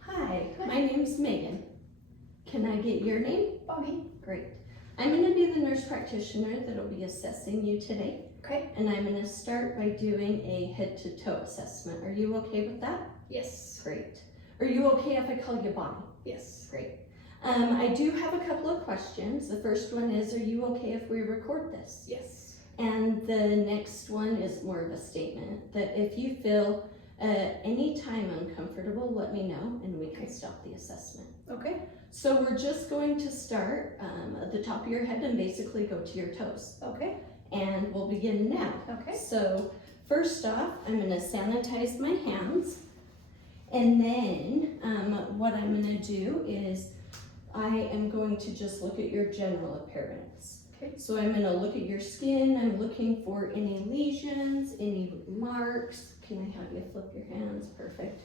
Hi, my name's Megan. Can I get your name? Bobby. Great. I'm going to be the nurse practitioner that'll be assessing you today. Okay. And I'm going to start by doing a head to toe assessment. Are you okay with that? Yes. Great. Are you okay if I call you Bonnie? Yes. Great. I do have a couple of questions. The first one is, are you okay if we record this? Yes. And the next one is more of a statement that if you feel any time uncomfortable, let me know and we can stop the assessment. Okay. So we're just going to start at the top of your head and basically go to your toes. Okay. And we'll begin now. Okay. So first off, I'm going to sanitize my hands. And then what I'm going to do is I am going to just look at your general appearance. Okay. So I'm going to look at your skin. I'm looking for any lesions, any marks. Can I have you flip your hands? Perfect.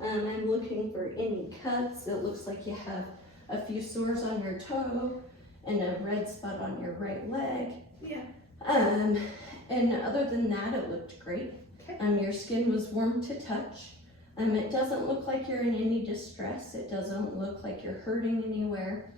I'm looking for any cuts. It looks like you have a few sores on your toe and a red spot on your right leg. Yeah. And other than that, it looked great. Okay. Your skin was warm to touch. It doesn't look like you're in any distress. It doesn't look like you're hurting anywhere.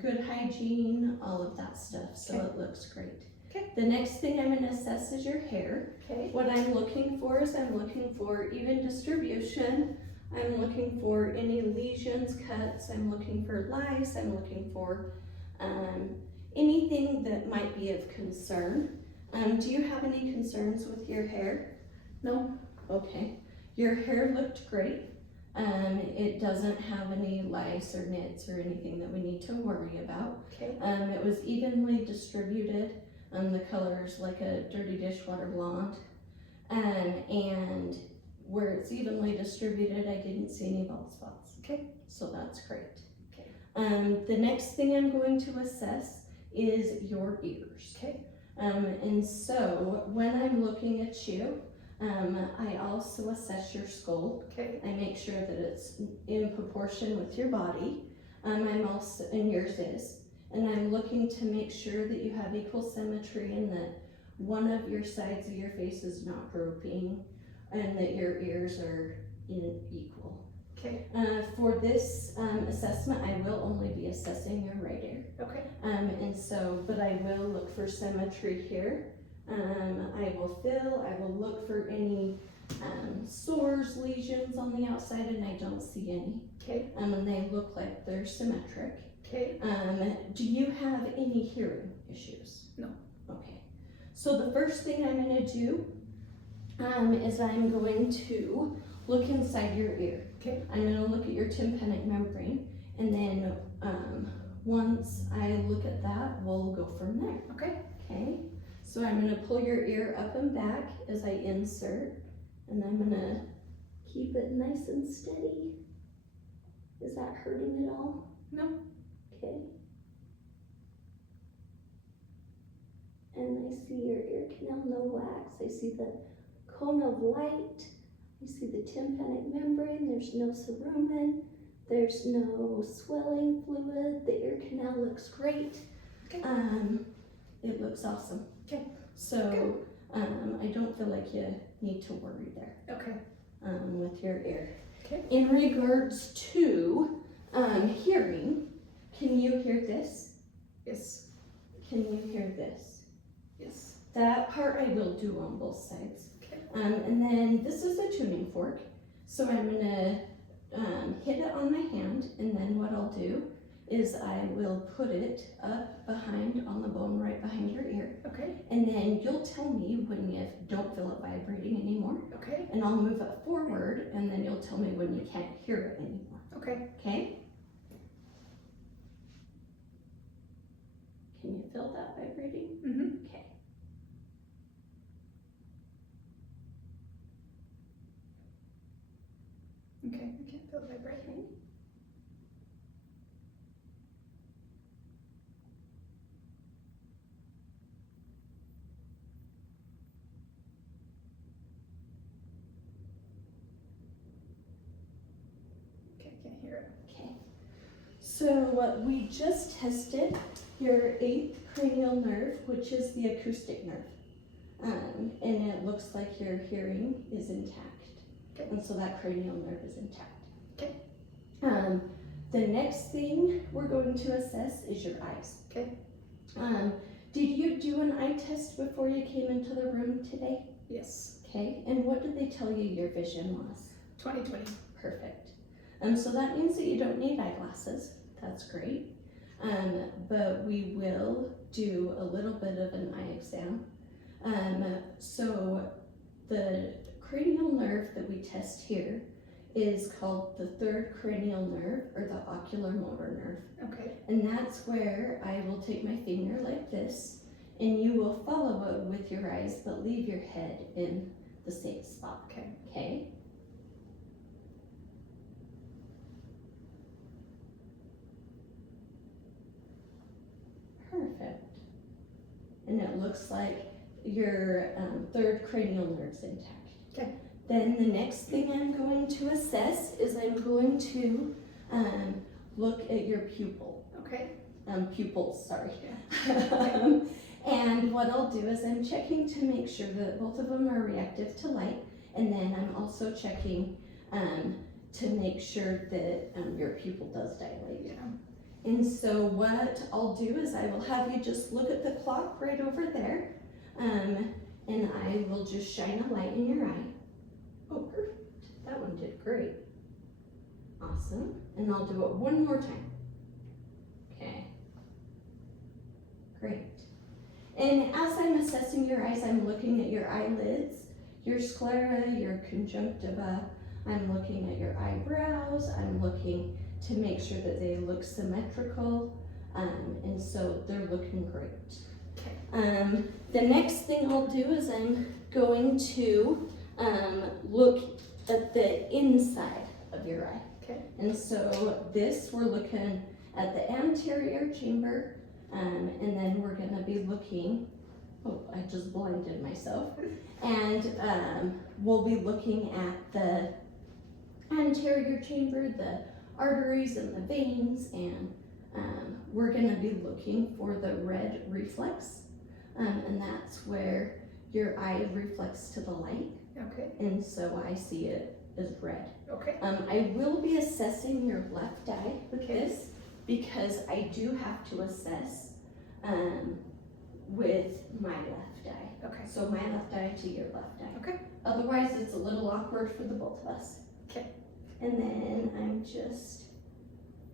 Good hygiene, all of that stuff. So it looks great. Okay. The next thing I'm going to assess is your hair. Okay. What I'm looking for is I'm looking for even distribution. I'm looking for any lesions, cuts. I'm looking for lice. I'm looking for anything that might be of concern. Do you have any concerns with your hair? No. Okay. Your hair looked great. It doesn't have any lice or nits or anything that we need to worry about. Okay. It was evenly distributed. The color is like a dirty dishwater blonde. And where it's evenly distributed, I didn't see any bald spots. Okay. So that's great. Okay. The next thing I'm going to assess is your ears. Okay. And so when I'm looking at you, I also assess your skull. Okay. I make sure that it's in proportion with your body. I'm also, and yours is. And I'm looking to make sure that you have equal symmetry and that one of your sides of your face is not drooping and that your ears are equal. Okay. For this assessment, I will only be assessing your right ear. Okay. But I will look for symmetry here. I will look for any sores, lesions on the outside, and I don't see any. Okay. And they look like they're symmetric. Okay. Do you have any hearing issues? No. Okay. So the first thing I'm going to do is I'm going to look inside your ear. Okay. I'm going to look at your tympanic membrane, and then once I look at that, we'll go from there. Okay. Okay. So I'm going to pull your ear up and back as I insert, and I'm going to keep it nice and steady. Is that hurting at all? No. Okay. And I see your ear canal, no wax. I see the cone of light. I see the tympanic membrane. There's no cerumen. There's no swelling fluid. The ear canal looks great. Okay. It looks awesome. Okay. So I don't feel like you need to worry there. Okay. With your ear. Okay. In regards to hearing, can you hear this? Yes. Can you hear this? Yes. That part I will do on both sides. Okay. And then this is a tuning fork. So I'm gonna hit it on my hand, and then what I'll do is I will put it up behind on the bone right behind your ear. Okay. And then you'll tell me when you don't feel it vibrating anymore. Okay. And I'll move it forward, and then you'll tell me when you can't hear it anymore. Okay. Okay? Can you feel that vibrating? Mm-hmm. Okay. Okay. I can't feel it vibrating. Okay. I can't hear it. Okay. So we just tested your 8th cranial nerve, which is the acoustic nerve. And it looks like your hearing is intact. Okay. And so that cranial nerve is intact. Okay. The next thing we're going to assess is your eyes. Okay. Did you do an eye test before you came into the room today? Yes. Okay, and what did they tell you your vision was? 20/20. Perfect. So that means that you don't need eyeglasses. That's great. But we will do a little bit of an eye exam. So the cranial nerve that we test here is called the third cranial nerve, or the oculomotor nerve. Okay. And that's where I will take my finger like this, and you will follow it with your eyes, but leave your head in the same spot. Okay. Okay? Perfect. And it looks like your third cranial nerve's intact. Okay. Then the next thing I'm going to assess is I'm going to look at your pupil. Okay. Pupils, sorry. Yeah. And what I'll do is I'm checking to make sure that both of them are reactive to light, and then I'm also checking to make sure that your pupil does dilate. Yeah. And so what I'll do is I will have you just look at the clock right over there, and I will just shine a light in your eye. Oh, perfect. That one did great. Awesome. And I'll do it one more time. Okay. Great. And as I'm assessing your eyes, I'm looking at your eyelids, your sclera, your conjunctiva. I'm looking at your eyebrows. I'm looking to make sure that they look symmetrical. And so they're looking great. Okay. The next thing I'll do is I'm going to look at the inside of your eye. Okay. And so this, we're looking at the anterior chamber, and then we're gonna be looking, oh, I just blinded myself. And we'll be looking at the anterior chamber, the arteries and the veins, and we're gonna be looking for the red reflex, and that's where your eye reflects to the light, Okay. and so I see it as red. Okay. I will be assessing your left eye with Okay. this because I do have to assess with my left eye. Okay. So my left eye to your left eye. Okay. Otherwise, it's a little awkward for the both of us. Okay. And then I'm just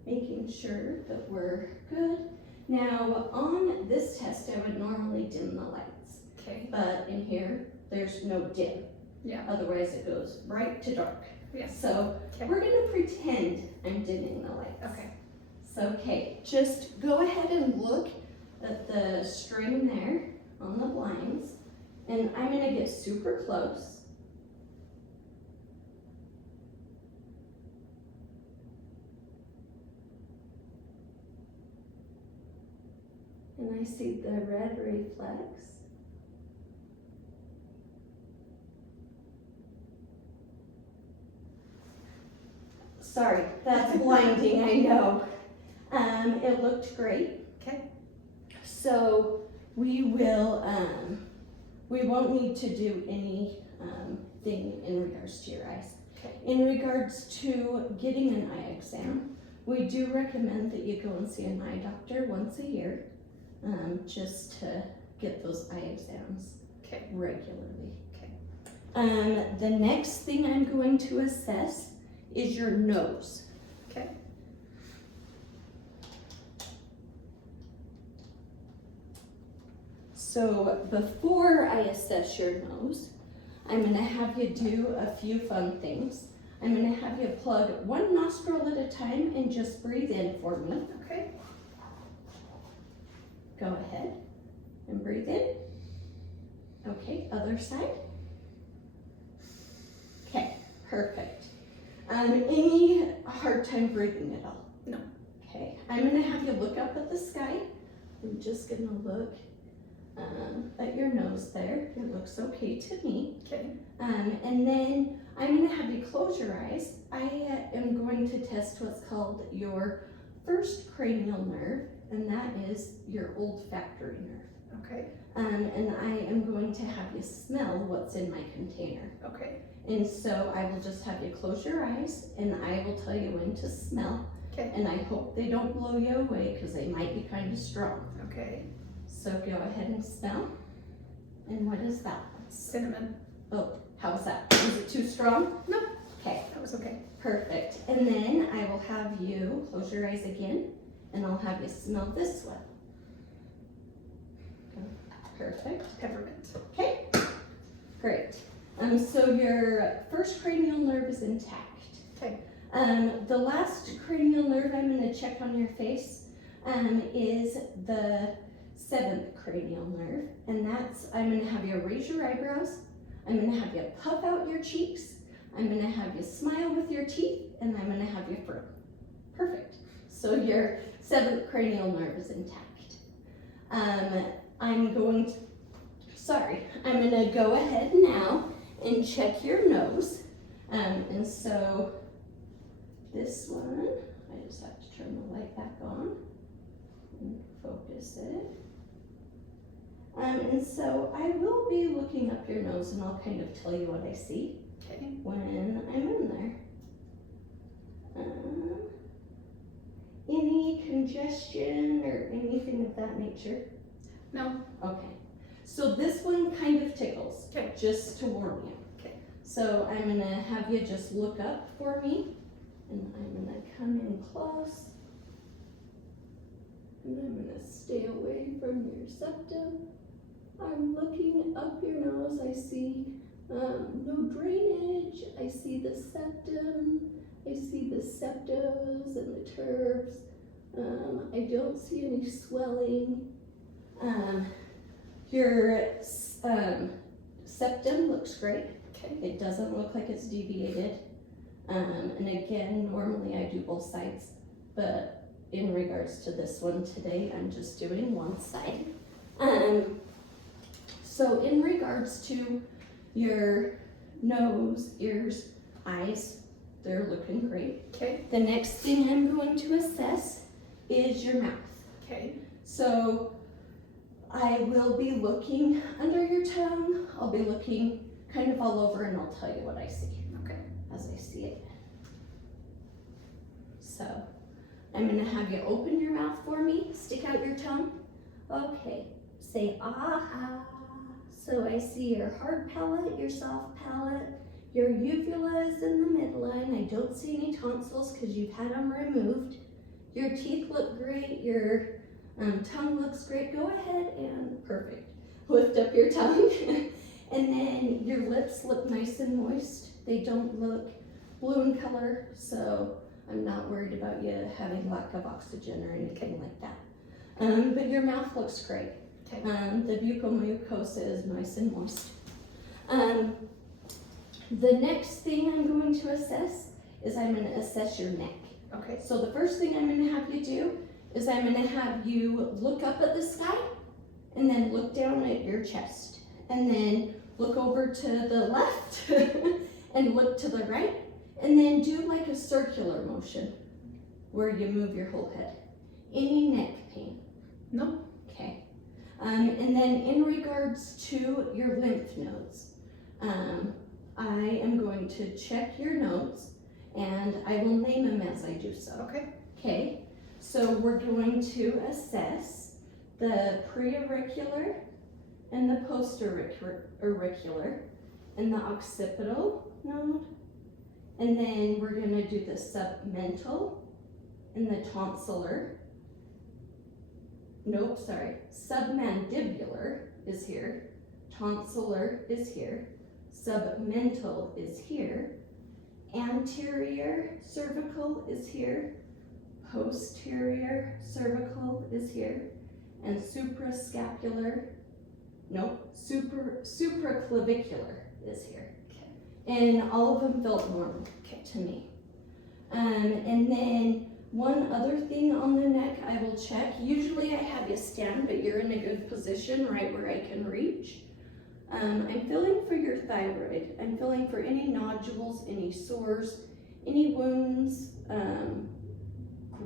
making sure that we're good. Now, on this test, I would normally dim the lights, Okay. but in here, there's no dim. Yeah. Otherwise, it goes bright to dark. Yes. So Okay. we're gonna pretend I'm dimming the lights. Okay. So, okay, just go ahead and look at the string there on the blinds, and I'm gonna get super close. And I see the red reflex. Sorry, that's blinding, I know. It looked great. Okay. So we will, we won't need to do any thing in regards to your eyes. Okay. In regards to getting an eye exam, we do recommend that you go and see an eye doctor once a year, just to get those eye exams Okay. regularly. Okay. The next thing I'm going to assess is your nose. Okay. So before I assess your nose, I'm gonna have you do a few fun things. I'm gonna have you plug one nostril at a time and just breathe in for me. Okay. Go ahead and breathe in. Okay, other side. Okay, perfect. Any hard time breathing at all? No. Okay, I'm gonna have you look up at the sky. I'm just gonna look at your nose there. It looks okay to me. Okay. And then I'm gonna have you close your eyes. I am going to test what's called your first cranial nerve, and that is your olfactory nerve. Okay. And I am going to have you you smell what's in my container. Okay. And so I will just have you close your eyes and I will tell you when to smell. Okay. And I hope they don't blow you away because they might be kind of strong. Okay. So go ahead and smell. And what is that? Cinnamon. Oh, how's that? Is it too strong? No. Okay, That was okay. perfect. And then I will have you close your eyes again and I'll have you smell this one. Perfect. Peppermint. Okay, great. So your first cranial nerve is intact. Okay. The last cranial nerve I'm going to check on your face is the 7th cranial nerve, and that's, I'm going to have you raise your eyebrows, I'm going to have you puff out your cheeks, I'm going to have you smile with your teeth, and I'm going to have you frown. Perfect. So your 7th cranial nerve is intact. I'm going to go ahead now and check your nose. And so this one, I just have to turn the light back on and focus it. And so I will be looking up your nose and I'll kind of tell you what I see Okay. when I'm in there. Any congestion or anything of that nature? No. Okay. So this one kind of tickles, Okay. just to warn you. Okay. So I'm gonna have you just look up for me, and I'm gonna come in close, and I'm gonna stay away from your septum. I'm looking up your nose. I see no drainage. I see the septum. I see the septos and the turbs. I don't see any swelling. Your septum looks great. Okay. It doesn't look like it's deviated. And again, normally I do both sides, but in regards to this one today, I'm just doing one side. So in regards to your nose, ears, eyes, they're looking great. Okay. The next thing I'm going to assess is your mouth. Okay. So I will be looking under your tongue. I'll be looking kind of all over and I'll tell you what I see Okay. as I see it. So I'm gonna have you open your mouth for me, stick out your tongue. Okay, say ah. So I see your hard palate, your soft palate, your uvula is in the midline. I don't see any tonsils because you've had them removed. Your teeth look great, your tongue looks great. Go ahead and, perfect, lift up your tongue. And then your lips look nice and moist. They don't look blue in color, so I'm not worried about you having lack of oxygen or anything like that. But your mouth looks great. Okay. The buccal mucosa is nice and moist. The next thing I'm going to assess is I'm going to assess your neck. Okay. So the first thing I'm going to have you do is I'm going to have you look up at the sky and then look down at your chest and then look over to the left and look to the right and then do like a circular motion where you move your whole head. Any neck pain? No. Okay. And then in regards to your lymph nodes, I am going to check your nodes and I will name them as I do so. Okay. Okay, so we're going to assess the preauricular and the postauricular and the occipital node. And then we're going to do the submental and the tonsillar. Nope, sorry. Submandibular is here. Tonsillar is here. Submental is here. Anterior cervical is here. Posterior cervical is here. And suprascapular, supraclavicular is here. Okay. And all of them felt normal to me. And then one other thing on the neck I will check. Usually I have you stand, but you're in a good position right where I can reach. I'm feeling for your thyroid. I'm feeling for any nodules, any sores, any wounds,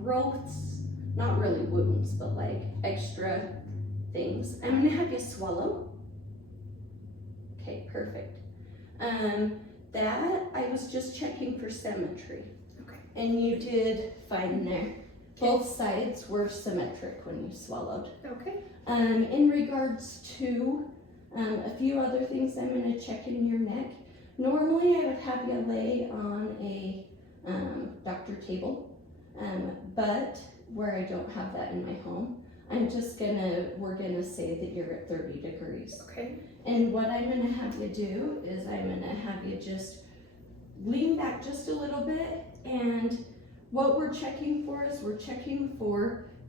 growths, not really wounds, but like extra things. I'm gonna have you swallow. Okay, perfect. That, I was just checking for symmetry. Okay. And you did fine there. Both sides were symmetric when you swallowed. Okay. In regards to a few other things I'm going to check in your neck. Normally I would have you lay on a doctor table, but where I don't have that in my home, we're gonna say that you're at 30 degrees. Okay. And what I'm gonna have you do is I'm gonna have you just lean back just a little bit, and what we're checking for is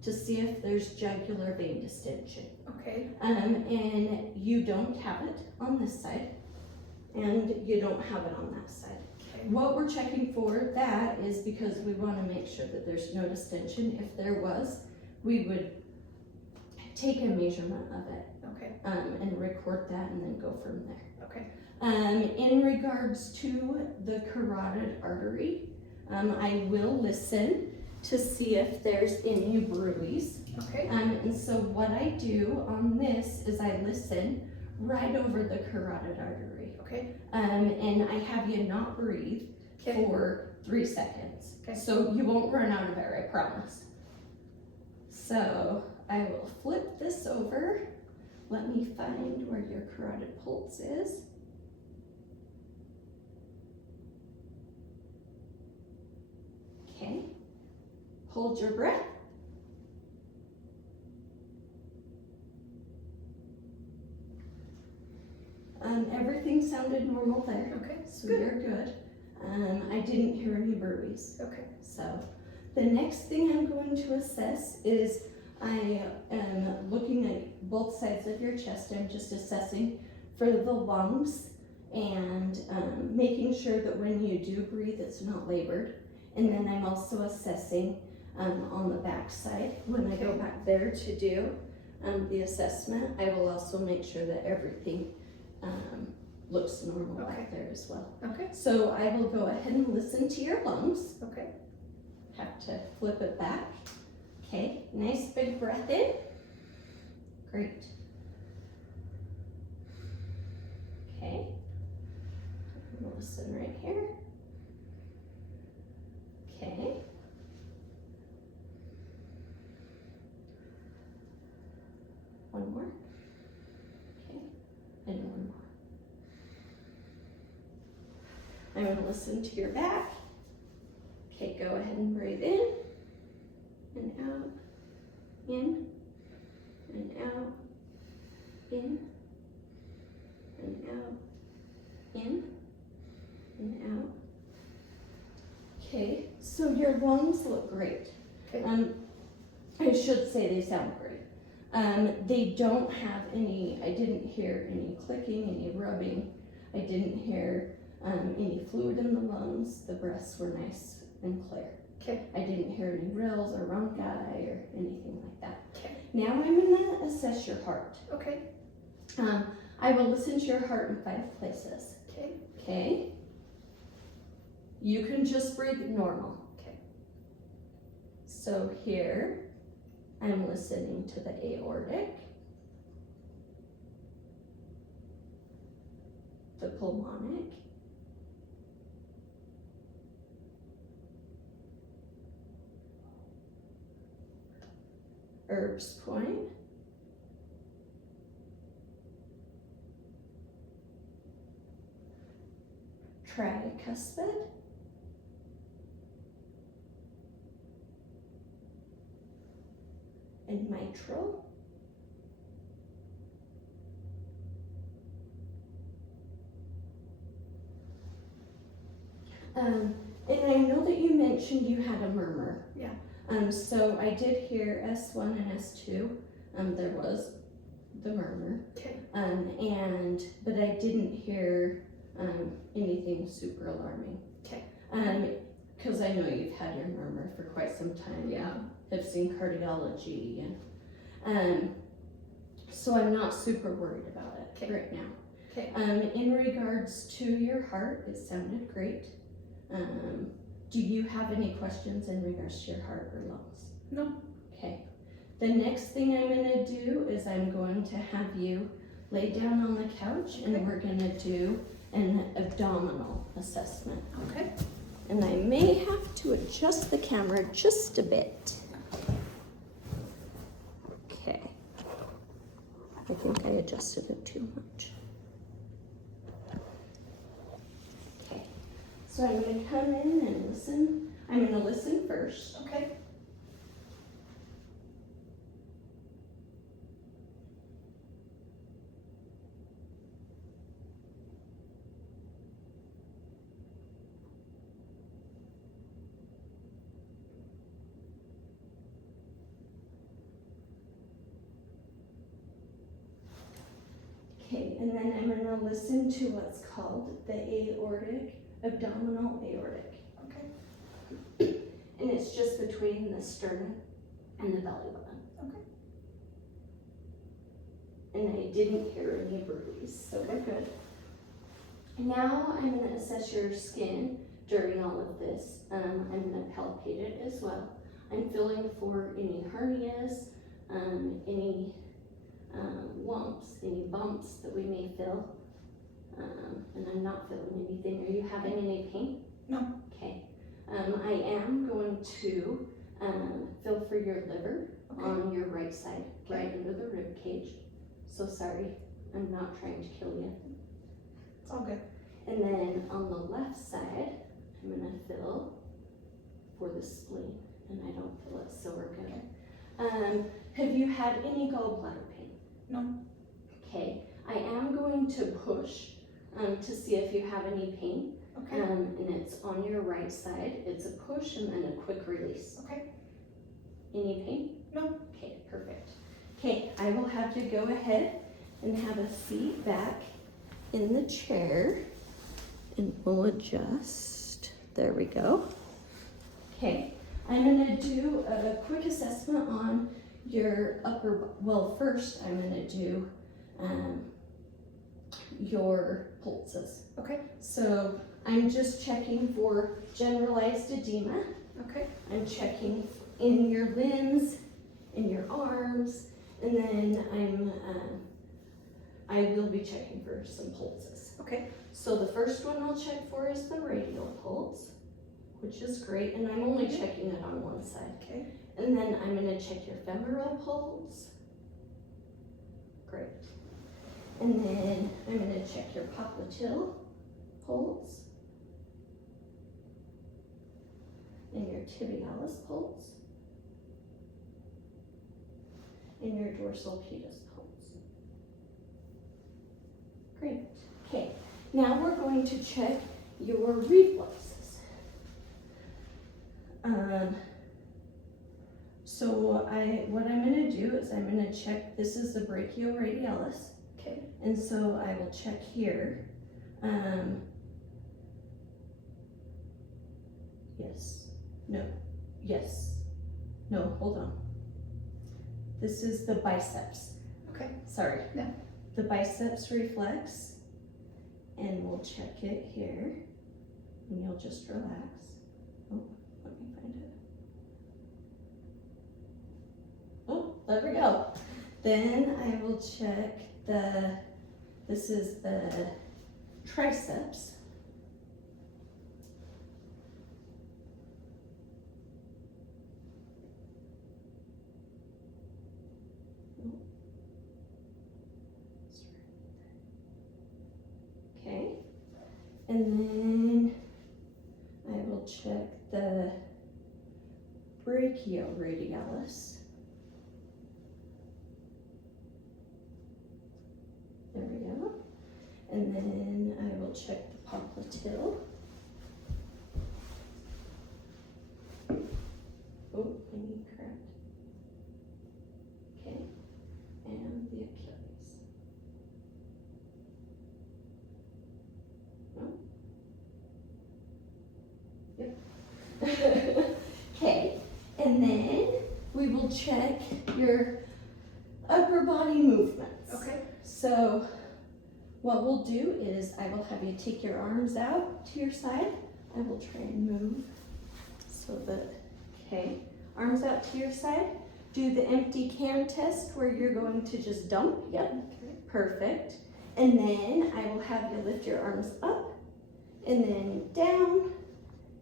to see if there's jugular vein distension. Okay. And you don't have it on this side, and you don't have it on that side. Okay. What we're checking for that is because we want to make sure that there's no distension. If there was, we would take a measurement of it, Okay. and record that and then go from there. Okay. In regards to the carotid artery, I will listen to see if there's any bruise. Okay. And so what I do on this is I listen right over the carotid artery. Okay. And I have you not breathe Okay. for 3 seconds. Okay. So you won't run out of air, I promise. So I will flip this over. Let me find where your carotid pulse is. Okay. Hold your breath. Everything sounded normal there. Okay. So Good. you're good. I didn't hear any bruise. Okay. So the next thing I'm going to assess is I am looking at both sides of your chest. I'm just assessing for the lungs and making sure that when you do breathe, it's not labored. And then I'm also assessing on the back side. When I go Okay. back there to do the assessment, I will also make sure that everything looks normal Okay. back there as well. Okay. So I will go ahead and listen to your lungs. Okay. Have to flip it back. Okay, nice big breath in. Great. Okay. I'm gonna listen right here. Okay. One more. Okay, and one more. I'm going to listen to your back. Okay, go ahead and breathe in and out, in and out, in and out, in and out. Okay, so your lungs look great. Okay. I should say they sound great. They don't have any, I didn't hear any clicking, any rubbing. I didn't hear any fluid in the lungs. The breaths were nice and clear. Okay. I didn't hear any rills or rhonchi or anything like that. Okay. Now I'm gonna assess your heart. Okay. I will listen to your heart in 5 places. Okay. Okay? You can just breathe normal. Okay. So here, I'm listening to the aortic, the pulmonic, Erb's point, tricuspid, and mitral. And I know that you mentioned you had a murmur. Yeah. So I did hear S1 and S2. There was the murmur. Okay. But I didn't hear anything super alarming. Okay. Because I know you've had your murmur for quite some time. Yeah. Have seen cardiology and so I'm not super worried about it Okay. right now. Okay. In regards to your heart, it sounded great. Do you have any questions in regards to your heart or lungs? No. Okay. The next thing I'm going to do is I'm going to have you lay down on the couch Okay. and we're gonna do an abdominal assessment. Okay. And I may have to adjust the camera just a bit. Okay. I think I adjusted it too much. Okay. So I'm gonna come in and listen. I'm gonna listen first. Okay. Okay, and then I'm gonna listen to what's called the abdominal aortic. Okay. And it's just between the sternum and the belly button. Okay. And I didn't hear any bruise, so we're good. Now I'm gonna assess your skin during all of this. I'm gonna palpate it as well. I'm feeling for any hernias, any lumps, any bumps that we may feel. And I'm not feeling anything. Are you having any pain? No. Okay. I am going to feel for your liver on your right side, right under the rib cage. So sorry, I'm not trying to kill you. It's all good. And then on the left side, I'm gonna feel for the spleen, and I don't feel it, so we're good. Have you had any gallbladder pain? No. Okay, I am going to push to see if you have any pain. Okay. And it's on your right side. It's a push and then a quick release. Okay. Any pain? No. Okay, perfect. Okay, I will have you go ahead and have a seat back in the chair and we'll adjust. There we go. Okay, I'm gonna do a quick assessment on your first I'm gonna do your pulses. Okay. So I'm just checking for generalized edema. Okay. I'm checking in your limbs, in your arms, and then I will be checking for some pulses. Okay. So the first one I'll check for is the radial pulse, which is great, and I'm only checking it on one side. Okay. And then I'm gonna check your femoral pulse. Great. And then I'm gonna check your popliteal pulse. And your tibialis pulse. And your dorsal pedis pulse. Great. Okay. Now we're going to check your reflexes. So what I'm gonna do is I'm gonna check, this is the brachioradialis. Okay. And so I will check here. Yes, no, yes, no, hold on. This is the biceps. Okay. Sorry. Yeah. The biceps reflex. And we'll check it here. And you'll just relax. Oh, let me find it. Oh, there we go. Then I will check this is the triceps. Okay, and then I will check the brachioradialis. There we go. And then I will check the popliteal. Oh, I need correct. Okay, and the Achilles. Yep. Okay, and then we will check your upper body movements. Okay. So what we'll do is I will have you take your arms out to your side. I will try and move so that, okay, arms out to your side. Do the empty can test where you're going to just dump. Yep. Okay. Perfect. And then I will have you lift your arms up and then down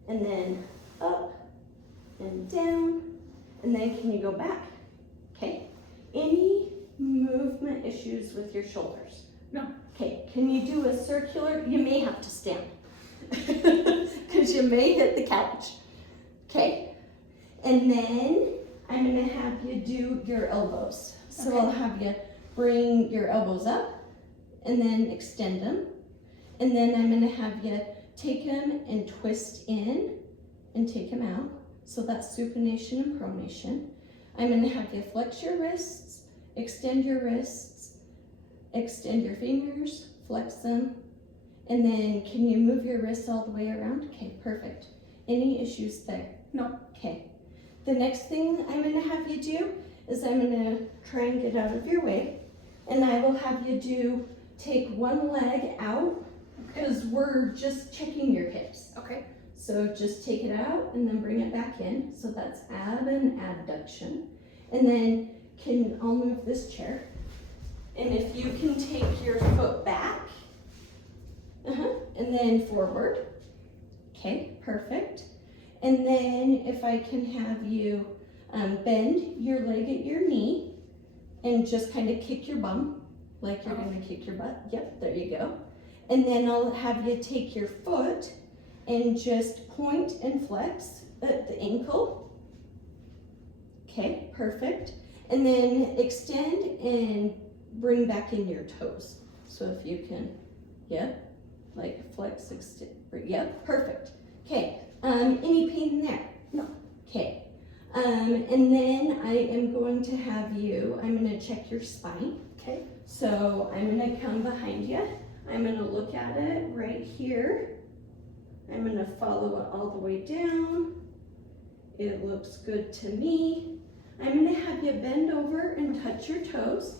and then up and down. And then can you go back? Okay. Any movement issues with your shoulders? No. Okay. Can you do a circular? You may have to stand because you may hit the couch. Okay. And then I'm going to have you do your elbows. So Okay. I'll have you bring your elbows up and then extend them. And then I'm going to have you take them and twist in and take them out. So that's supination and pronation. I'm going to have you flex your wrists, extend your wrists, extend your fingers, flex them. And then can you move your wrists all the way around? Okay, perfect. Any issues there? No. Okay. The next thing I'm going to have you do is I'm going to try and get out of your way. And I will have you take one leg out because we're just checking your hips. Okay. So just take it out and then bring it back in. So that's ab and abduction. And then I'll move this chair. And if you can take your foot back, and then forward. Okay, perfect. And then if I can have you bend your leg at your knee and just kind of kick your bum like you're going to kick your butt. Yep, there you go. And then I'll have you take your foot and just point and flex at the ankle. Okay, perfect. And then extend and bring back in your toes. So if you can, yep, like flex, extend, yep, perfect. Okay, any pain there? No. Okay. And then I am going to have I'm going to check your spine. Okay. So I'm going to come behind you. I'm going to look at it right here. I'm going to follow it all the way down. It looks good to me. I'm going to have you bend over and touch your toes.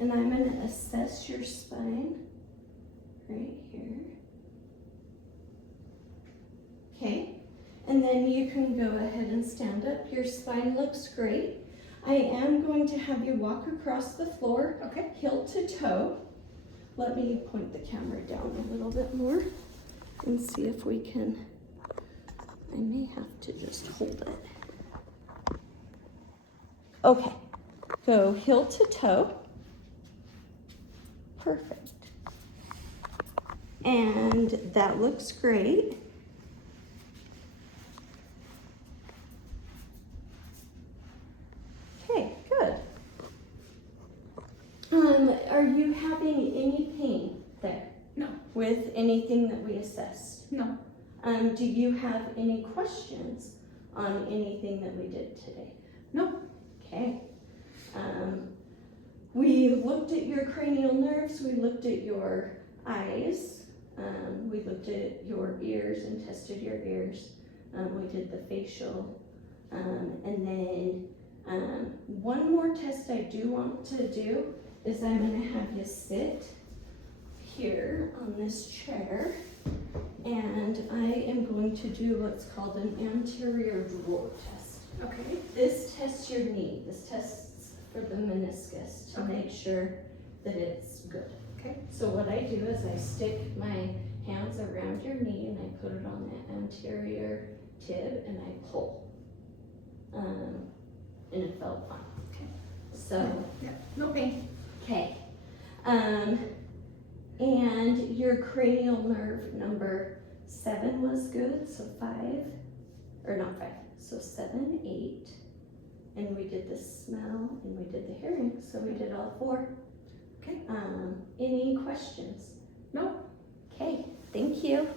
And I'm going to assess your spine right here. Okay. And then you can go ahead and stand up. Your spine looks great. I am going to have you walk across the floor, Okay. heel to toe. Let me point the camera down a little bit more and see if we can. I may have to just hold it. Okay. Go heel to toe. Perfect. And that looks great. Okay, good. Are you having any pain there No. with anything that we assessed? No. Do you have any questions on anything that we did today? No. Okay. We looked at your cranial nerves, we looked at your eyes, we looked at your ears and tested your ears. We did the facial, and then one more test I do want to do is I'm going to have you sit here on this chair, and I am going to do what's called an anterior drawer test. Okay. This tests your knee. This tests for the meniscus to Okay. make sure that it's good. Okay. So what I do is I stick my hands around your knee and I put it on the anterior tib and I pull. And it felt fine. Okay. So, Yeah. No pain. okay. And your cranial nerve number 7 was good, so 7, 8. And we did the smell and we did the hearing, so we did all 4. Okay. Any questions? No. Okay, thank you.